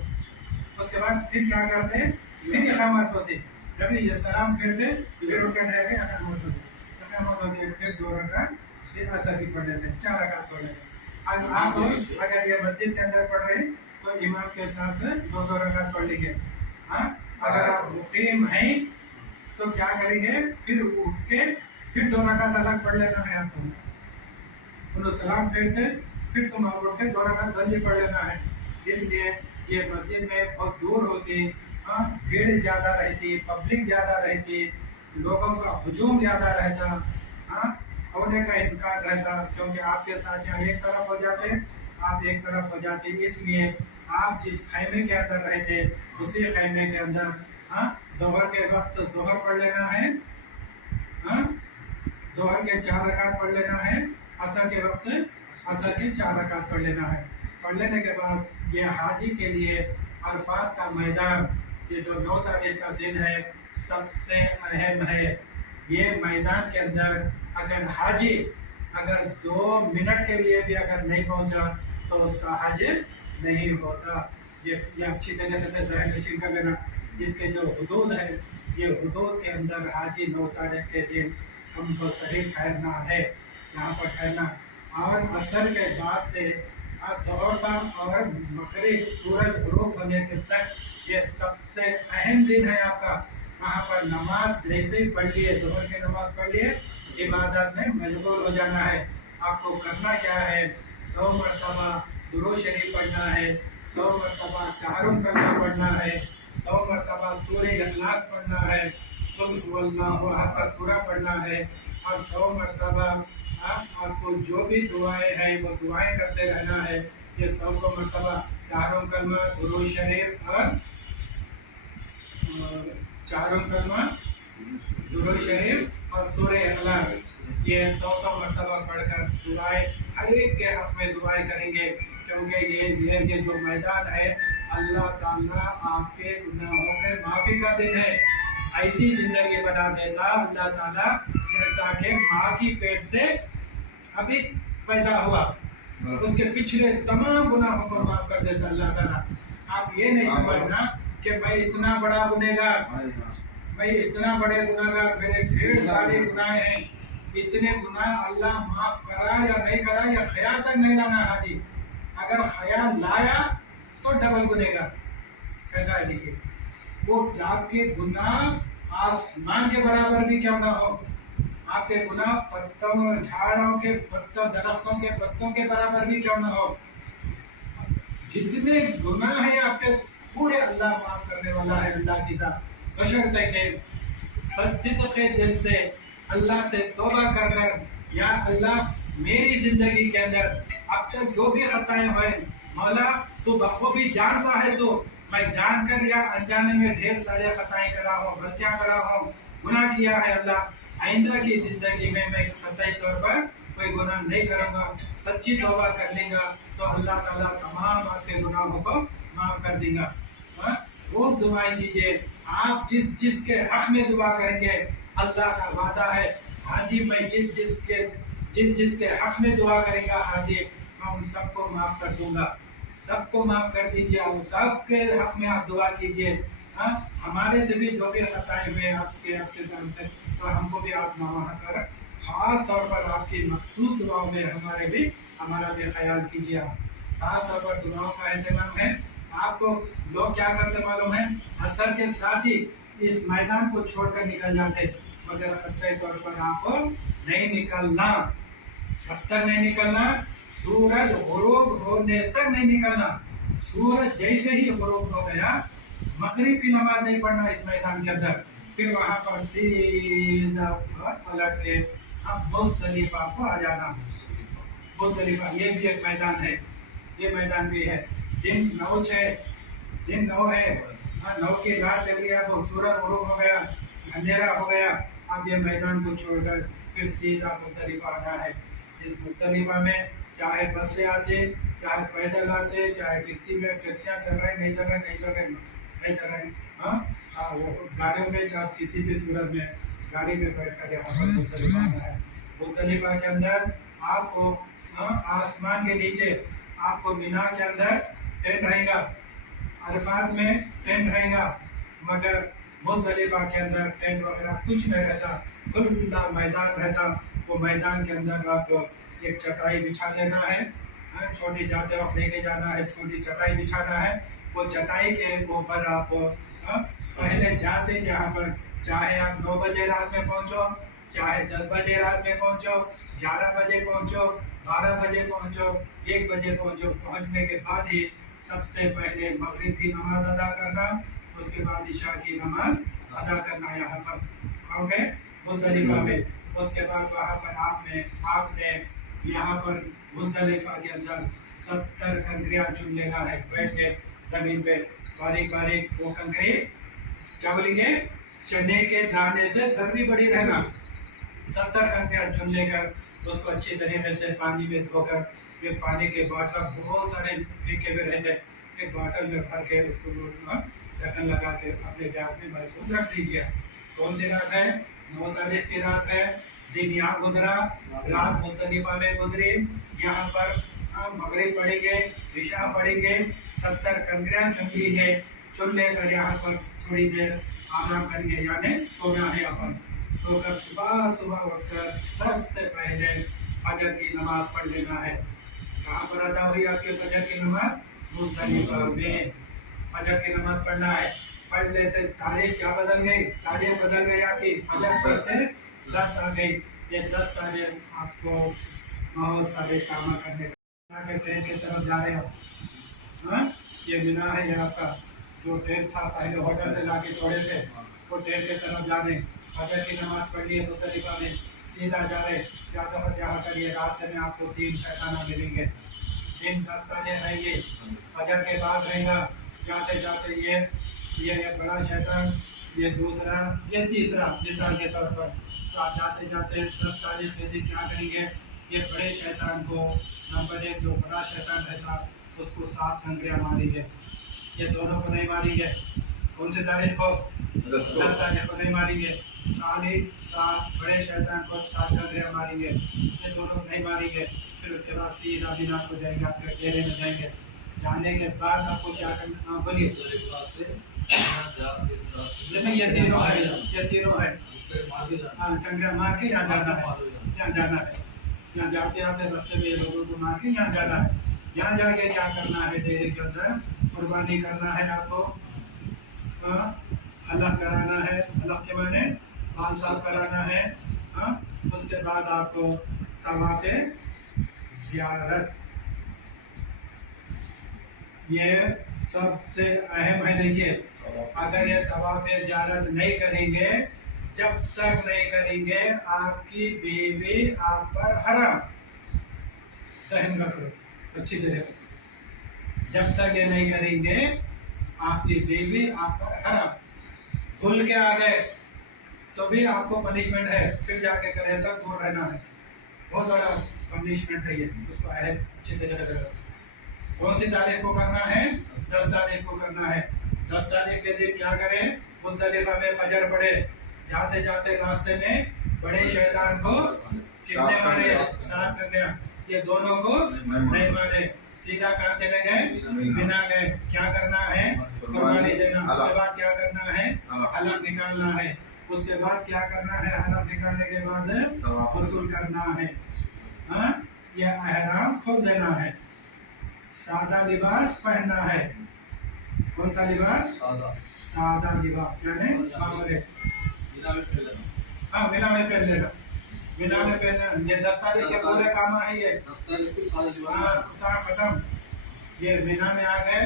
اس کے بعد پھر کیا کرتے؟ پھر اقامت ہوتی. جب یہ سلام پھرتے پھر رکن رہ کے اقامت ہوتی، پھر 2 رکعت پھر عصر کی پڑھ لیتے، 4 رکعت پڑھ لیتے. آپ اگر یہ مسجد کے اندر پڑھ رہے ہیں تو امام کے ساتھ 2 رکعت پڑھ لیں گے. اگر آپ مقیم ہیں تو کیا کریں گے؟ پھر اٹھ کے پھر 2 رکعت الگ پڑھ لینا ہے آپ کو. انہوں سلام پھیرتے پھر تم اٹھ کے 2 رکعت جلدی پڑھ لینا ہے. اس لیے یہ مسجد میں بہت دور ہوتی، بھیڑ زیادہ رہتی، پبلک زیادہ رہتی، لوگوں کا ہجوم زیادہ رہتا، ہونے کا امکان رہتا، کیونکہ آپ کے ساتھ یہاں ایک طرف ہو جاتے، آپ ایک طرف ہو جاتے. اس لیے آپ جس خیمے کے اندر رہتے اسی خیمے کے اندر ظہر کے وقت ظہر پڑھ لینا ہے، ظہر کے 4 رکعت پڑھ لینا ہے، عصر کے وقت عصر کے 4 رکعت پڑھ لینا ہے. پڑھ لینے کے بعد یہ حاجی کے لیے عرفات کا میدان، یہ جو 9 تاریخ کا دن ہے سب سے اہم ہے. یہ میدان کے اندر اگر حاجی 2 منٹ کے لیے بھی اگر نہیں پہنچا تو اس کا حج نہیں ہوتا. یہ اچھی طریقے سے ذہن نشین کر لینا. اس کے جو حدود ہے، یہ حدود کے اندر حاجی 9 تاریخ کے دن ہم کو صحیح ٹھہرنا ہے، یہاں پر ٹھہرنا. اور عصر کے بعد سے ظہر تک اور مغرب سورج غروب ہونے کے تک یہ سب سے اہم دن ہے آپ کا. وہاں پر نماز جیسے ہی پڑھ لیے، ظہر کی نماز پڑھ لیے، عبادت میں مشغول ہو جانا ہے. آپ کو کرنا کیا ہے؟ 100 مرتبہ درود شریف پڑھنا ہے، 100 مرتبہ چہارم کلمہ پڑھنا ہے، 100 مرتبہ سورہ اخلاص پڑھنا ہے، قل هو اللہ احد کا سورہ پڑھنا ہے، اور 100 مرتبہ آپ کو جو بھی دعائیں ہیں وہ دعائیں کرتے رہنا ہے. یہ 100 مرتبہ چہارم کلمہ، درود شریف اور چہارم کلمہ، درود شریف اور سورہ اخلاص، یہ 100 مرتبہ پڑھ کر دعائیں ہر ایک کے حق میں دعائیں کریں گے. کیونکہ یہ جو میدان ہے اللہ تعالیٰ آپ کے گناہوں کے معافی کا دن ہے. ایسی زندگی بنا دیتا اللہ تعالیٰ جیسا کہ ماں کی پیٹ سے ابھی پیدا ہوا، اس کے پچھلے تمام گناہوں کو معاف کر دیتا اللہ تعالیٰ. آپ یہ نہیں سمجھنا کہ میں اتنا بڑا گنہگار، میں اتنا بڑے گنہگار، میرے ڈھیر سارے گناہ ہیں، اتنے گناہ اللہ معاف کرا یا نہیں کرا یہ خیال تک نہیں لانا حاجی. اگر خیال لایا تو ڈبل گنہگار. کیسا ہے دیکھیے، وہ آپ کے گناہ آسمان کے برابر بھی کیوں نہ ہو، آپ کے گناہ پتوں، جھاڑوں کے پتوں، درختوں کے پتوں کے برابر بھی کیوں نہ ہو، جتنے گناہ ہیں آپ کے پورے اللہ معاف کرنے والا ہے. اللہ کی ذات بشرطے کہ صدق دل سے اللہ سے توبہ کر کر، یا اللہ میری زندگی کے اندر اب تک جو بھی خطائیں ہوئے مولا تو بخوبی جانتا ہے، تو میں جان کر یا انجانے میں ڈھیر سارے خطائیں کرا ہوں، غلطیاں کرا ہوں، گناہ کیا ہے. اللہ آئندہ کی زندگی میں قطعی طور پر کوئی گناہ نہیں کروں گا. सच्ची तौबा कर लेगा तो अल्लाह ताला तमाम आपके गुनाहों को माफ कर देगा। हाँ? वो दुआएं कीजिए, आप जिसके हक में दुआ करेंगे अल्लाह का वादा है, हाँ जी मैं जिसके हक में दुआ करेगा, हाँ जी मैं उन सबको माफ कर दूंगा। सबको माफ कर दीजिए, और सबके हक में आप दुआ कीजिए। हाँ, हमारे से भी जो भी खताएं हुए आपके तरफ से, तो हमको भी आप वहाँ कर खास तौर पर आपकी मखसूस दुआओं में हमारा भी ख्याल कीजिए। आप खास तौर पर दुआओं का एहतमाम है। आपको लोग क्या करते मालूम है, असर के साथ ही इस मैदान को छोड़कर निकल जाते, मगर कतई तौर पर आपको नहीं निकलना। कब तक नहीं निकलना? सूरज गुरूब होने तक नहीं निकलना। सूरज जैसे ही गुरूब हो गया, मगरिब की नमाज नहीं पढ़ना इस मैदान के अंदर, फिर वहां पर सीधा पलट के अब मुज़दलिफा को आ जाना। मुज़दलिफा ये भी एक मैदान है, ये मैदान भी है। दिन 9 है, 9 की रात चल गया, तो सूरज गुरूब हो गया, अंधेरा हो गया। अब ये मैदान को छोड़कर फिर सीधा मुज़दलिफा आना है। इस मुज़दलिफा में चाहे बस से आते, चाहे पैदल आते, चाहे टैक्सी में, टैक्सियाँ चल रहे नहीं चल रहे, हाँ वो गाड़ियों में, चाहे किसी भी सूरत में गाड़ी में बैठ कर यहाँ पर मुज़दलिफा आना है। मुज़दलिफा के अंदर आपको आसमान के नीचे आपको मिना के अंदर टेंट रहेगा, अरफात में टेंट रहेगा, मगर मुज़दलिफा के अंदर टेंट वगैरह कुछ नहीं रहता, खुला मैदान रहता। वो मैदान के अंदर आप एक चटाई बिछा लेना है, छोटी जाते वक्त लेके जाना है, छोटी चटाई बिछाना है। वो चटाई के ऊपर आप पहले जाते जहाँ पर, चाहे आप 9 बजे रात में पहुँचो, चाहे 10 बजे रात में पहुँचो, 11 बजे पहुँचो, 12 बजे पहुँचो, 1 बजे पहुँचो, पहुँचने के बाद ही सबसे पहले मगरिब की नमाज अदा करना, उसके बाद इशा की नमाज अदा करना यहाँ पर कहाँ पे? मुज़दलिफा में। उसके बाद वहाँ पर आपने यहाँ पर मुज़दलिफा के अंदर 70 कंकरियाँ चुन लेना है, बैठ के जमीन पे बारीक बारीक वो कंकरी, क्या बोलेंगे, चने के दाने से जर्री बड़ी रहना। 70 कंकरियाँ चुन लेकर उसको अच्छी तरीके से पानी में धोकर, ये पानी के बॉटल बहुत सारे फेंके हुए रहते, एक बॉटल में भर के उसको ढक्कन लगा के अपने बैग में महफूज रख लीजिए। कौन सी रात है? 9 तारीख की रात है। दिन यहाँ गुजरा, रात मुज़दलिफा में गुजरी। यहाँ पर मगरिब पढ़ेंगे, इशा पढ़ेंगे, 70 कंकरियाँ चुन ली है, चुन लेकर यहाँ पर थोड़ी देर आराम करेंगे, यानी सोना है। अपन सोकर सुबह उठकर सबसे पहले फजर की नमाज पढ़ लेना है। कहाँ पर अदा हुई आपके फजर की नमाज? मुज़दलिफा में फजर की नमाज पढ़ना है। पढ़ लेते, तारीख क्या बदल गई? तारीख बदल गई आपकी, फजर से 10 आ गई। ये 10 तारीख आपको बहुत सारे काम करने के ट्रेन की तरफ जा रहे हो। ये मिना है, ये आपका जो ट्रेन था पहले होटल से लाके छोड़े थे, वो ट्रेन की तरफ जाने, फजर की नमाज पढ़ लिए मुज़दलिफा में, सीधा जा रहे। ज़्यादा यहाँ करिए, रास्ते में आपको 3 शैताना मिलेंगे। दिन 10 तारीख रहेंगे, फजर के बाद रहेगा। जाते जाते ये बड़ा शैतान, ये दूसरा, ये तीसरा, मिसाल के तौर पर। तो आप जाते जाते 10 तारीख के दिन क्या करेंगे, ये बड़े शैतान को, नंबर 1 जो बड़ा शैतान रहता उसको 7 कंकरियाँ मारेंगे। ये दोनों को नहीं मारेंगे। कौन सी तारीख को? 10 तारीख को नहीं मारेंगे। खाली 7 बड़े शैतान को 7 कंकरियाँ मारेंगे, ये दोनों नहीं मारेंगे। फिर उसके बाद सीधा बिना को जाएंगे, आपके डेरे में जाएंगे। जाने के बाद आपको क्या करना? बोलिए। ये तीनों है, हाँ कंकरियाँ मार के यहाँ जाना है, यहाँ जाते आते रास्ते में लोगों को मार के यहाँ जाना है। यहाँ जाके क्या करना है? डेरे के अंदर कुर्बानी करना है आपको, हलक कराना है। हलक के माने बाल साफ कराना है। उसके बाद आपको तवाफ़े ज़ियारत, ये सबसे अहम है। देखिए, अगर ये तवाफ़े ज़ियारत नहीं करेंगे, जब तक नहीं करेंगे आपकी बीवी आप पर हराम। ध्यान रखो अच्छी तरह, जब तक ये नहीं करेंगे आपकी बीवी आप पर हराम। भूल के आ गए तो भी आपको पनिशमेंट है, फिर जाके करे तक दूर रहना है। बहुत बड़ा पनिशमेंट है ये, उसको अच्छी तरह से कौन सी तारीख को करना है? 10 तारीख को करना है। 10 तारीख के दिन क्या करें? मुज़दलिफा में फजर पढ़े, जाते जाते रास्ते में बड़े शैतान को कितने मारे? 7 करने। ये दोनों को नहीं मारे, सीधा कहाँ चले गए? बिना गए। क्या करना है? कुर्बानी देना। उसके बाद क्या करना है? हलफ निकालना है। उसके बाद क्या करना है? हलफ निकालने के बाद वसूल करना है। हाँ, ये एहराम खोल देना है, सादा लिबास पहनना है। कौन सा लिबास? सादा लिबास, यानी बाबरे। हाँ, बिना में पहन लेना, बिना में पहनना। ये 10 तारीख के पूरे काम है ये। हाँ, खत्म। ये बिना में आ गए,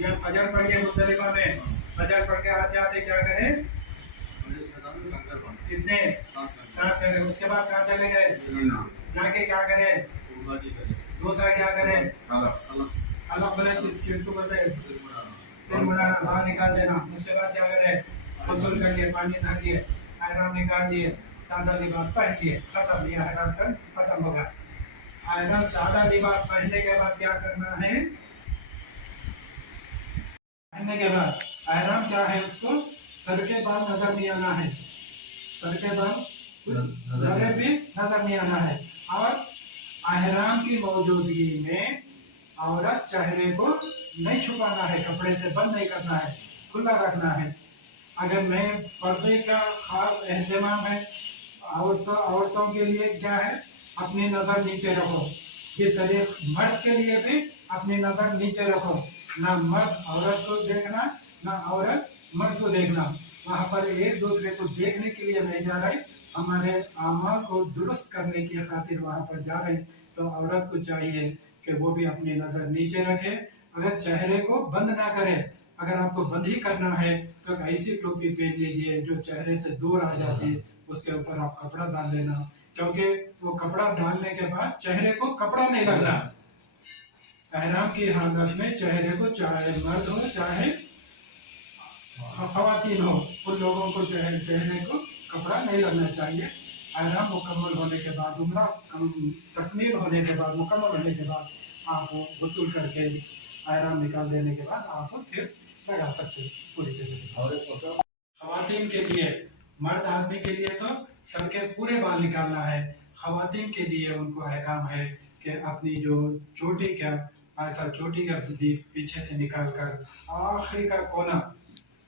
या फजर पढ़िए मुज़दलिफा में, फजर पढ़ के आते आते क्या करें? कितने? 7 करें। उसके बाद कहाँ चले गए? जाके क्या करें? दूसरा क्या करें? अलग बने किसको बोलते हैं? फिर मुड़ाना, बाहर निकाल देना। उसके बाद क्या करें? वसूल कर लिए, पानी धर लिए, एहराम निकाल लिए, सादा लिबास पहन लिए, खत्म। ये एहराम का खत्म होगा। एहराम सादा लिबास पहनने के बाद क्या करना है? पहनने के बाद एहराम क्या है? उसको सर के बाल नजर नहीं आना है, सर के बाल जगह भी नजर नहीं आना है। और एहराम की मौजूदगी में औरत चेहरे को नहीं छुपाना है, कपड़े से बंद नहीं करना है, खुला रखना है। अगर नहीं, पर्दे का खास एहतमाम है। औरतों के लिए क्या है? अपनी नज़र नीचे रखो। ये तरीक मर्द के लिए भी अपनी नज़र नीचे रखो। ना मर्द औरत को देखना, ना औरत मर्द को देखना। वहाँ पर एक दूसरे को देखने के लिए नहीं जा रहे, हमारे आमाल को दुरुस्त करने की खातिर वहाँ पर जा रहे। तो औरत को चाहिए कि वो भी अपनी नज़र नीचे रखे। अगर चेहरे को बंद ना करे, अगर आपको बंद ही करना है तो एक ऐसी टोपी पहन लीजिए जो चेहरे से दूर आ जाती है, उसके ऊपर आप कपड़ा डाल लेना, क्योंकि वो कपड़ा डालने के बाद चेहरे को कपड़ा नहीं लगना। एहराम की हालत में चेहरे को, चाहे मर्द हो चाहे ख़वातीन हो, उन लोगों को चेहरे को कपड़ा नहीं लगना चाहिए। एहराम मुकम्मल होने के बाद, उम्रा तकमील होने के बाद, मुकम्मल होने के बाद आप वसूल करके एहराम निकाल देने के बाद आप फिर लगा सकते हैं पूरी तरीके से। ख़वातीन के लिए, मर्द आदमी के लिए तो सर के पूरे बाल निकालना है। ख़वातीन के लिए उनको अहकाम है कि अपनी जो चोटी का, ऐसा चोटी का पीछे से निकाल कर आखिरी का कोना,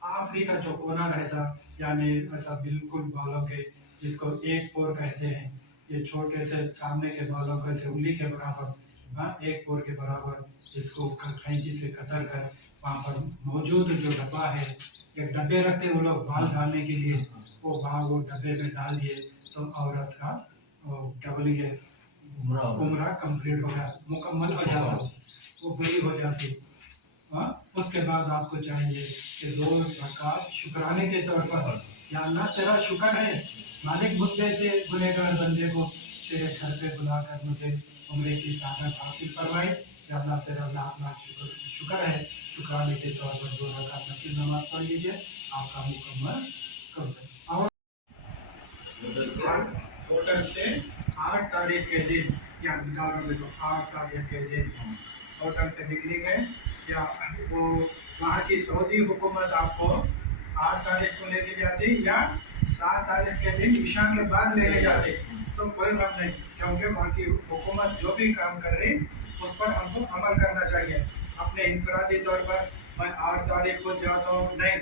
आखिरी का जो कोना रहता, यानी ऐसा बिल्कुल बालों के, जिसको एक पोर कहते हैं, ये छोटे से सामने के बालों को ऐसे उंगली के बराबर, हाँ, एक पोर के बराबर, इसको कैंची से कतर कर वहाँ पर मौजूद जो डब्बा है, एक डब्बे रखते वो लोग बाल डालने के लिए, वो डब्बे में डाल दिए तो औरत का क्या बोलेंगे, उम्रा कंप्लीट हो गया, मुकम्मल हो जाता, वो पूरी हो जाती। हाँ, उसके बाद आपको चाहिए कि 2 रकात शुक्राने के तौर पर, या अल्लाह तेरा शुक्र है मालिक, मुझे से गुनहगार बंदे को तेरे घर पे बुलाकर मुझे उम्रे की सादत हासिल करवाई। या अल्लाह तेरा लाख शुक्र है, शुक्राने के तौर पर 2 रकात नफिल नमाज पढ़ लीजिए, आपका मुकम्मल कर दें। और होटल से 8 तारीख के दिन, या 8 तारीख के दिन होटल से निकली गए, या वो वहाँ की सऊदी हुकूमत आपको 8 तारीख को लेके जाती या 7 तारीख के दिन ईशा के बाद लेके जाते, तो कोई बात नहीं, क्योंकि वहाँ की हुकूमत जो भी काम कर रही उस पर हमको अमल करना चाहिए। अपने इंफरादी तौर पर मैं 8 तारीख को जाता हूँ नहीं,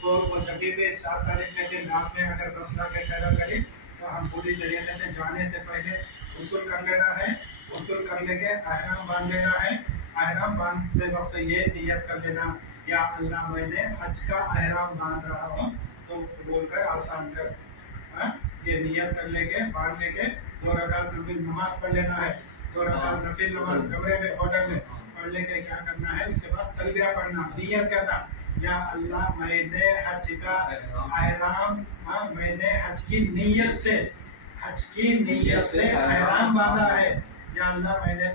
तो वो जगह पे 7 तारीख के दिन रात में अगर बस ला के पैदा करें तो हम पूरी तरीके से जाने से पहले वसूल कर लेना है। वसूल कर लेके एहराम बांध लेना है। एहराम बांधते वक्त ये नियत कर लेना, या अल्लाह मैंने हज का एहराम बांध रहा हूँ तो बोल कर आसान कर। ये नियत कर लेके बांध लेके 2 रकात नफिल नमाज पढ़ लेना है। 2 रकात नफिल नमाज कमरे में, होटल में पढ़ लेके क्या करना है, उसके बाद तलबिया पढ़ना, नियत करना, या अल्लाह मैंने हज का एहराम, मैंने हज की नीयत से एहराम बांधा है। या अल्लाह मैंने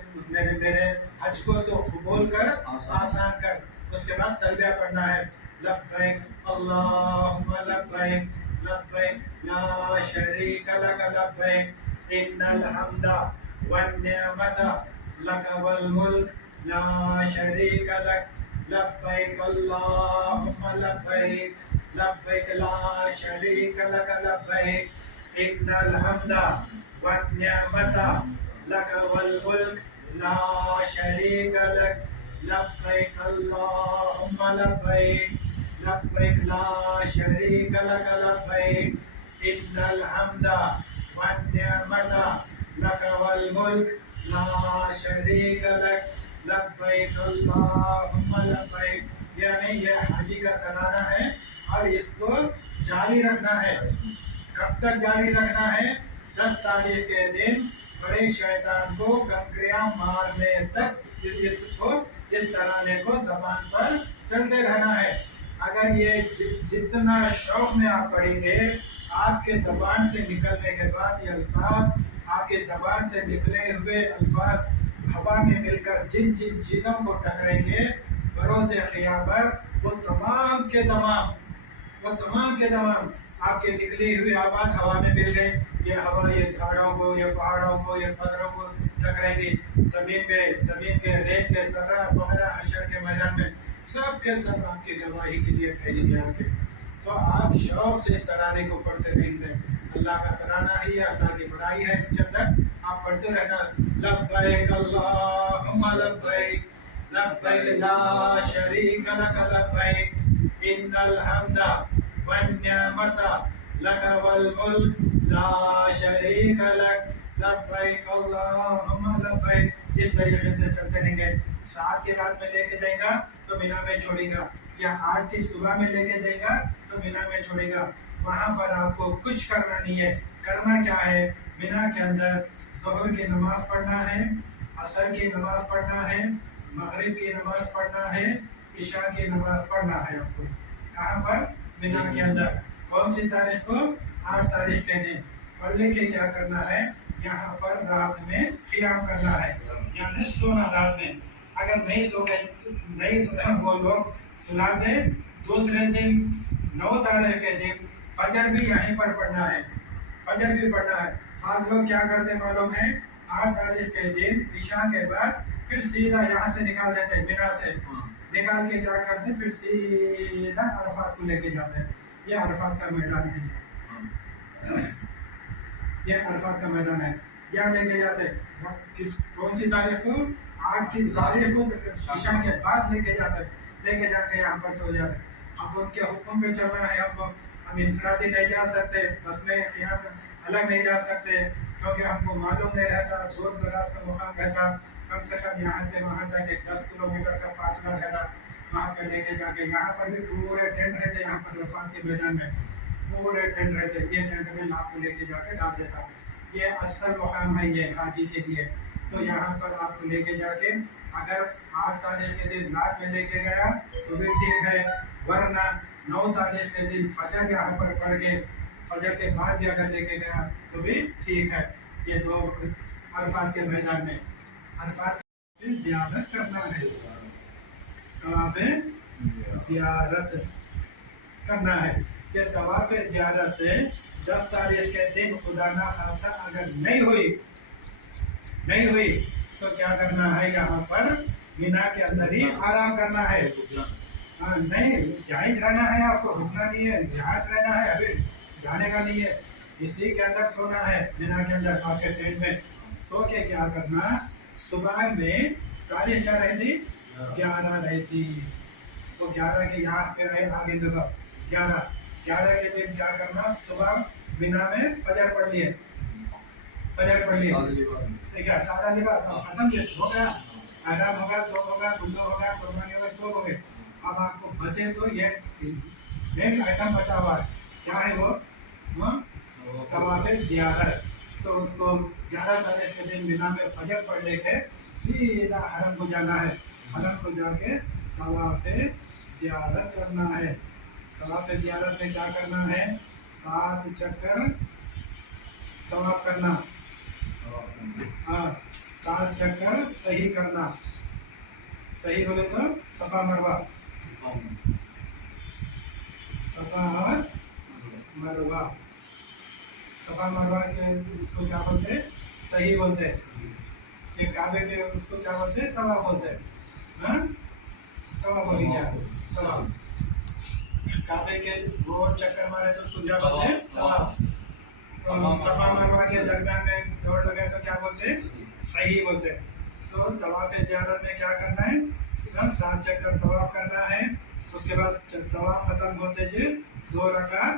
मेरे हज को तो कबूल कर, आसान कर। उसके बाद तलबिया पढ़ना है, लब्बैक अल्लाहुम्मा लब्बैक, लब्बैक ला शरीका लक लब्बैक, इन्नल हम्दा والنعمة لك والملك لا شريك لك لبيك اللهم لبيك لبيك لا شريك لك لبيك إن الحمد والنعمة لك والملك لا شريك لك لبيك اللهم لبيك لبيك لا شريك لك لبيك إن الحمد والنعمة لك والملك لا شريك لك لبيك اللهم لبيک. یعنی یہ حاجی کا ترانہ ہے اور اس کو جاری رکھنا ہے. کب تک جاری رکھنا ہے؟ 10 تاریخ کے دن بڑے شیطان کو کنکریاں مارنے تک اس ترانے کو زبان پر چلتے رہنا ہے. اگر یہ جتنا شوق میں آپ پڑھیں گے، آپ کے زبان سے نکلنے کے بعد یہ الفاظ، آپ کے زبان سے نکلے ہوئے الفاظ ہوا میں مل کر جن جن چیزوں کو ٹکریں گے بروز قیامت، وہ تمام کے تمام آپ کے نکلی ہوئی آواز ہوا میں مل گئی. یہ ہوا یہ جھاڑوں کو، یہ پہاڑوں کو، یہ پتھروں کو ٹکریں گی. زمین کے ریت کے ذرات وغیرہ حشر کے میدان میں سب کے سب آپ کی گواہی کے لیے ٹھہریں گے. تو آپ شوق سے اس ترانے کو پڑھتے رہیں گے. اللہ کا ترانہ ہی ہے، اللہ کی بڑائی ہے اس کے اندر. آپ پڑھتے رہنا. لبیک اللہم لبیک لبیک لا شریک لک لبیک ان الحمد والنعمت لک والملک لا شریک لک لبیک اللہم لبیک. اس طریقے سے چلتے رہیں گے. 7 کی رات میں لے کے جائے گا تو مینا میں چھوڑے گا، یا 8 کی صبح میں لے کے جائے گا تو مینا میں چھوڑے گا. وہاں پر آپ کو کچھ کرنا نہیں ہے. کرنا کیا ہے؟ مینا کے اندر ظہر کی نماز پڑھنا ہے، عصر کی نماز پڑھنا ہے، مغرب کی نماز پڑھنا ہے، عشاء کی نماز پڑھنا ہے آپ کو. کہاں پر؟ مینا کے اندر. کون سی تاریخ کو؟ 8 تاریخ کے دن. پڑھ لے کے کیا کرنا ہے؟ یہاں پر رات میں قیام کرنا ہے، یعنی سونا رات میں. اگر نہیں سو گئے، نہیں وہ لوگ سلا دیں. دوسرے دن 9 تاریخ کے دن فجر بھی یہیں پر پڑھنا ہے. فجر بھی پڑھنا ہے. بعض لوگ کیا کرتے معلوم ہے؟ 8 تاریخ کے دن عشاء کے بعد پھر سیدھا یہاں سے نکال دیتے ہیں، مینا سے نکال کے کیا کرتے ہیں؟ پھر سیدھا عرفات کو لے کے جاتے ہیں. یہ عرفات کا میدان ہے، یہ عرفات کا میدان ہے. یہاں لے کے جاتے ہیں. کون سی تاریخ کو؟ 8 کی تاریخ کو عشاء کے بعد لے کے جاتے ہیں. لے کے جا کے یہاں پر سو جاتے ہیں. اب ان کے حکم پہ چلنا ہے ہم کو. ہم انفرادی نہیں جا سکتے، بس میں قیام الگ نہیں جا سکتے، کیونکہ ہم کو معلوم نہیں رہتا. دور دراز کا مقام رہتا، کم سے کم یہاں سے وہاں جا کے 10 کلومیٹر کا فاصلہ رہتا. وہاں پہ لے کے جا کے یہاں پر بھی پورے ٹینٹ رہتے. یہاں پر عرفات کے میدان میں پورے ٹینٹ رہتے. یہ ٹینٹ میں آپ کو لے کے جا کے ڈال دیتا. یہ اصل مقام ہے یہ حاجی کے لیے. تو یہاں پر آپ کو لے کے جا کے اگر 8 تاریخ کے دن رات میں لے کے گیا تو بھی ٹھیک ہے، ورنہ 9 تاریخ کے دن فجر یہاں پر پڑھ کے فجر کے بعد بھی اگر لے کے گیا تو بھی ٹھیک ہے. یہ 2 عرفات کے میدان میں عرفات کی زیارت کرنا ہے. طواف زیارت کرنا ہے. یہ طواف زیارت 10 تاریخ کے دن خدا نہ خواستہ اگر نہیں ہوئی تو کیا کرنا ہے؟ یہاں پر مینا کے اندر ہی آرام کرنا ہے. نہیں جہاز رہنا ہے، آپ کو رکنا نہیں ہے. جہاز رہنا ہے، ابھی جانے کا نہیں ہے. اسی کے اندر سونا ہے. مینا کے اندر آپ کے ٹینٹ میں سو کے کیا کرنا؟ صبح میں تاریخ کیا رہتی؟ 11 رہتی. تو 11 کے یہاں پہ رہے آگے جگہ 11 کے دن کیا کرنا؟ صبح مینا میں فجر پڑھ لیے. کیا سادہ لباس ختم کیا ہو گیا. آرام ہوگا، سو ہوگا، گلو ہوگا، قربانی ہوگا، تو ہو گئے. اب آپ کو بچے سو یہ مین آئٹم بچا ہوا ہے. کیا ہے وہ؟ طواف زیارت. تو اس کو 11 تاریخ کے دن مینا میں فجر پڑھ لے کے سیدھا حرم کو جانا ہے. حرم کو جا کے طواف زیارت کرنا ہے. طواف زیارت میں کیا کرنا ہے؟ 7 چکر طواف کرنا. ہاں 7 چکر صحیح کرنا. صحیح بولے تو صفا مروہ. صفا مروہ کے اس کو کیا بولتے ہیں؟ सही बोलते हैं। ये काबे के उसको क्या बोलते हैं? तवाफ बोलते हैं। हाँ, तवाफ बोलेंगे आप, तवाफ। काबे के गोल चक्कर मारे तो उसको क्या बोलते हैं? तवाफ। तो सफा मरवा के दरमियान में दौड़ लगाए तो क्या बोलते हैं? सही बोलते हैं। तो तवाफ ज़ियारत में क्या करना है? 7 चक्कर तवाफ करना है। उसके बाद तवाफ खत्म होते जी 2 रकात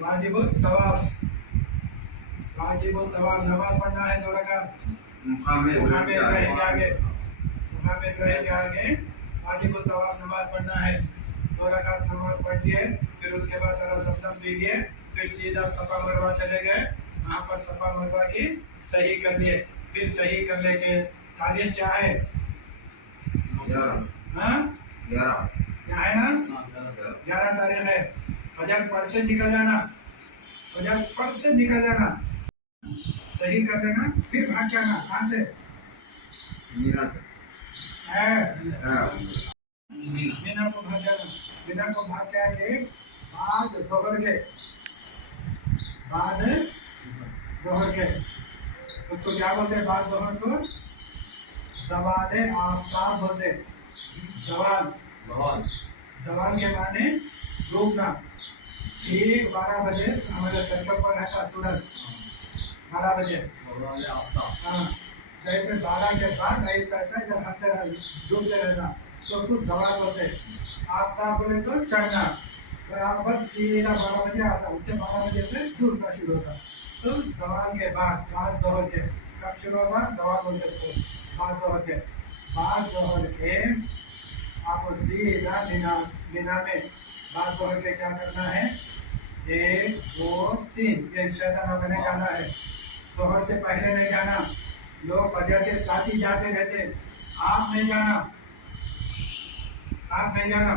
वाजिबुल तवाफ, वाजिबुल तवाफ नमाज पढ़ना है 2 रकात। मुकाम इब्राहिम के आगे वाजिबुल तवाफ नमाज पढ़ना है। 2 रकात नमाज पढ़ लिए, फिर उसके बाद ज़मज़म पी लिए, फिर सीधा सफा मरवा चले गए। वहाँ पर सफा मरवा की सही कर लिए। फिर सही करने के तारीख क्या है? 11 क्या है ना? 11 तारीख है। फजर पढ़ते निकल जाना, फजर पढ़ते निकल जाना, सही कर लेना, फिर भाग जाना। कहाँ से? मीना से। मीना को भाग जाना। मीना को भाग के आके बाद जोहर के उसको क्या बोलते हैं? बाद जोहर को ज़वाले आफ़ताब बोलते हैं। ज़वाल के माने डूबना। ठीक 12 बजे हमारे सर्कल पर रहता सूरज, 12 बजे। हाँ, जैसे 12 के बाद इधर हटते डूबते रहना तो उसको ज़वाल बोलते हैं। आफ़ताब बोले तो चढ़ना, बराबर सीधा 12 बजे आता, उससे 12 बजे से डूबना शुरू होता। तो ज़वाल के बाद ज़ोहर के कब शुरू होगा? ज़वाल बोलते हैं। बाद ज़ोहर के आपको सीधा मीना में बाद ज़ोहर के क्या करना है? 1 2 3 ये शैताना मैंने जाना है। ज़ोहर से पहले नहीं जाना। लोग फजर के साथ ही जाते रहते, आप नहीं जाना, आप नहीं जाना।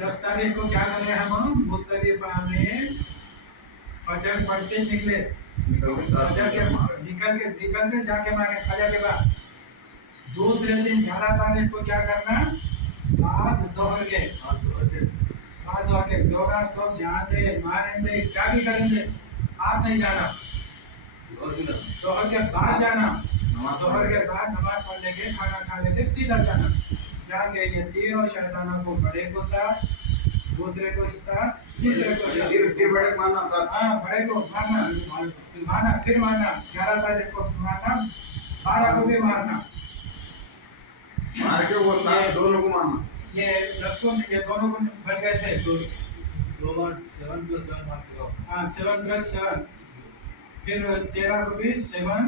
10 तारीख को क्या करें हम? मुज़दलिफ़ा में फजर पढ़ते निकले, फजर के निकलते जाके मारे फजर के बाद। दूसरे दिन 11 तारीख को क्या करना? बाद ज़ोहर के लोगा सब जाते मारेंगे, क्या भी करेंगे, आप नहीं जाना। ज़ोहर के बाद जाना, ज़ोहर के बाद नमाज पढ़ लेके खाना खा लेके सीधा जाना। जाके ये तीनों शैतानों को, बड़े को साथ, दूसरे को साथ, तीसरे को साथ, बड़े मारना साथ। हाँ, बड़े को मारना फिर मारना। 11 तारीख को मारना, 12 को भी मारना, मार के वो साथ दोनों को मारना। ये 10 को ये दोनों को बच गए थे। 7 + 7 मार्क्स लगाओ। हाँ, 7 + 7, फिर 13 को भी 7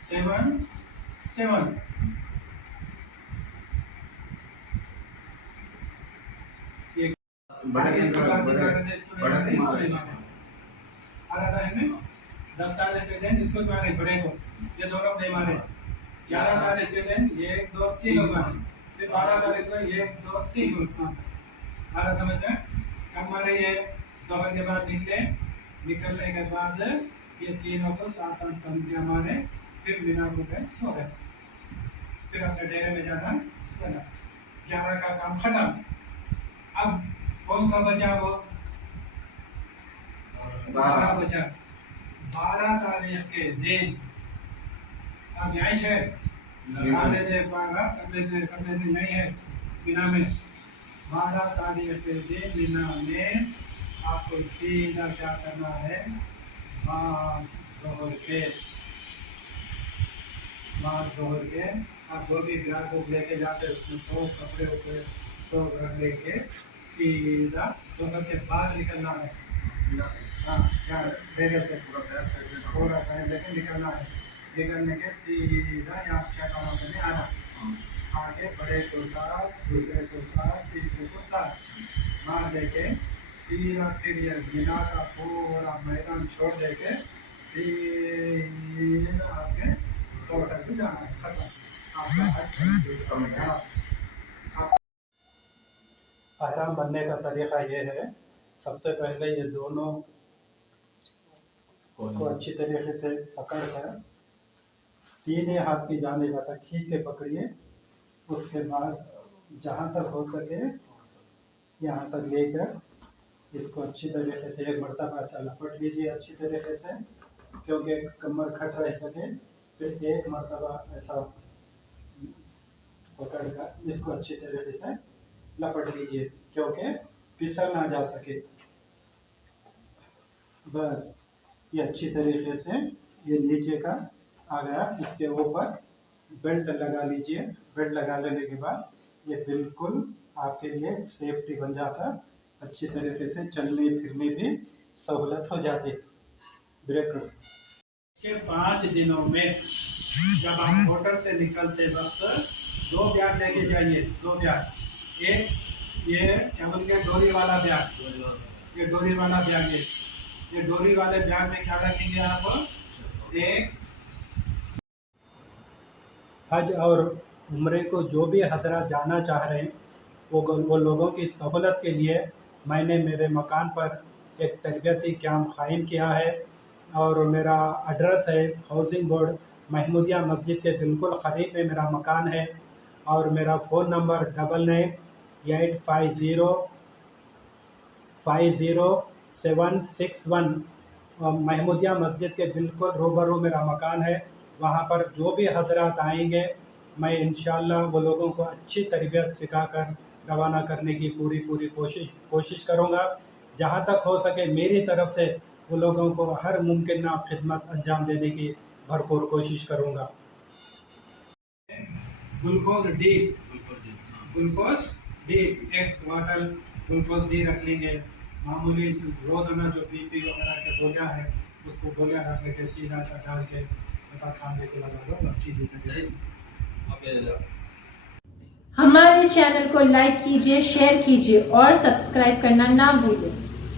7 7। बड़े है 10 तारीख के दिन इसको मारे, बड़े को, ये दोनों नहीं मारे। 11 तारीख के दिन 1 2 3 लोग मारे, फिर 12 तारीख को 1 2 3 लोग मारे। समझ में? कब मारे? ये ज़ोहर के बाद निकलने के बाद ये तीनों को साथ साथ कम किया मारे, फिर मीना को गए सो गए, फिर अपने डेरे में जाना सोना। 11 का काम खत्म। अब कौन सा बचा? वो 12 बचा। 12 तारीख के दिन अब यहीं है, करने से यहीं है मीना में। 12 तारीख के दिन मीना में आपको सीधा क्या करना है? बाद ज़ोहर के आप जो भी ब्याह को लेके जाते उसमें 100 कपड़े उपड़े तो रख लेके सीधा ज़ोहर के बाद निकलना है। हाँ, क्या डेरे से पूरा टाइम लेके निकलना है। निकलने के सीधा यहाँ शैतानों के लिए आना, आगे बड़े को साथ, दूसरे को साथ, तीसरे को साथ मार देके सीधा फिर ये मीना का पूरा मैदान छोड़ देके सीधा आपके तोड़ पे जाना है। खत्म आपका हज। अहराम बनने का तरीका ये है, सबसे पहले ये दोनों को अच्छी तरीके से पकड़ कर सीधे हाथ की जानिब ऐसा खींच के पकड़िए। उसके बाद जहाँ तक हो सके यहाँ तक लेकर इसको अच्छी तरीके से एक मरतबा ऐसा लपट लीजिए अच्छी तरीके से, क्योंकि कमर खट रह सके। फिर एक मरतबा ऐसा पकड़ कर इसको अच्छी तरीके से लपट लीजिए, क्योंकि फिसल ना जा सके। बस ये अच्छी तरीके से ये नीचे का आ गया। इसके ऊपर बेल्ट लगा लीजिए। बेल्ट लगा लेने के बाद ये बिल्कुल आपके लिए सेफ्टी बन जाता, अच्छी तरीके से चलने फिरने की सहूलत हो जाती। ब्रेक के 5 दिनों में जब आप होटल से निकलते वक्त 2 बैग लेके जाइए, 2 बैग। एक ये क्या बोलते हैं डोरी वाला बैग, ये डोरी वाला बैग है। ये डोरी वाले बैग में क्या रखेंगे आप? एक हज और उम्रे को जो भी हजरत जाना चाह रहे हैं वो लोगों की सहूलत के लिए मैंने मेरे मकान पर एक तरबियती कैंप क़ायम किया है, और मेरा एड्रेस है हाउसिंग बोर्ड महमूदिया मस्जिद के बिल्कुल क़रीब में मेरा मकान है, और मेरा फ़ोन नंबर 9985050761। महमूदिया मस्जिद के बिल्कुल रूबरू मेरा मकान है। वहाँ पर जो भी हजरात आएंगे मैं इंशाअल्लाह वो लोगों को अच्छी तरबियत सिखाकर रवाना करने की पूरी कोशिश करूँगा। जहाँ तक हो सके मेरी तरफ से वो लोगों को हर मुमकिन खिदमत अंजाम देने की भरपूर कोशिश करूँगा। ग्लूकोज डी एक बॉटल ग्लूकोज डी रख लेंगे। मामूली रोज़ाना जो बीपी वगैरह के गोलियाँ हैं उसको गोलियाँ रख लेके सीधा सा डाल के ऐसा खाने के लगा दो, बस सीधी तरीके। हमारे चैनल को लाइक कीजिए, शेयर कीजिए और सब्सक्राइब करना ना भूलिए।